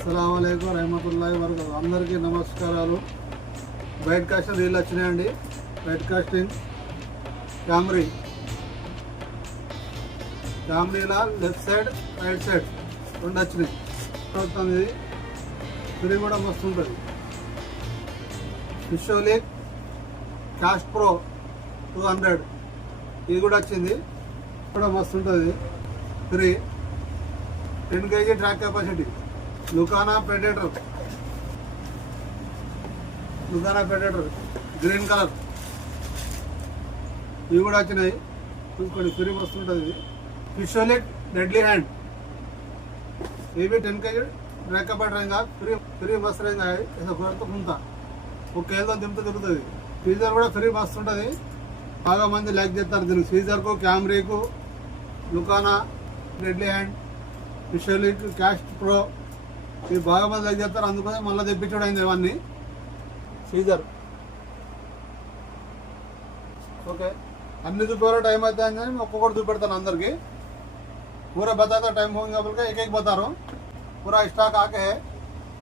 అస్సలాము అలైకుం రహమతుల్లాహి వబరకాతుహు. అందరికీ నమస్కారాలు. బయట కాస్టింగ్ రీల్ వచ్చినాయండి. బయట కాస్టింగ్ క్యామ్రీలా లెఫ్ట్ సైడ్ రైట్ సైడ్ రెండు వచ్చినాయి. అవుతుంది ఇది కూడా మస్తు ఉంటుంది. విషోలిక్ క్యాష్ ప్రో 200 ఇది కూడా వచ్చింది. కూడా మస్తు ఉంటుంది. 10 kg track capacity. లుకానా predator green colour ఇవి కూడా వచ్చినాయి. చూసుకోండి, ఫ్రీ వస్తుంటుంది. ఫిషోలిక్ డెడ్లీ హ్యాండ్ ये भी 10 kg ट्रैक का पड़ रहेगा. फ्री मस्त रहेगा. ऐसा तो घूमता वो కేల్తో దింపుతూ తిరుగుతుంది. సీజర్ కూడా ఫ్రీ మస్తు ఉంటుంది. బాగా మంది లైక్ చేస్తారు దీనికి. సీజర్కు, క్యామ్రీకు, లుకానా, డెడ్లీ హ్యాండ్, ఫిషోలిక్, క్యాష్ ప్రో ఇవి బాగా మంది లైక్ చేస్తారు. అందుకోసం మళ్ళీ తెప్పించడం అయింది ఇవన్నీ. సీజర్ ఓకే. అన్ని చూపే టైం అయితే అని ఒక్కొక్కటి చూపెడతాను అందరికి. पूरा बताता टाइम होगा बोल के एक बता रहा हूँ. पूरा स्टॉक आके है.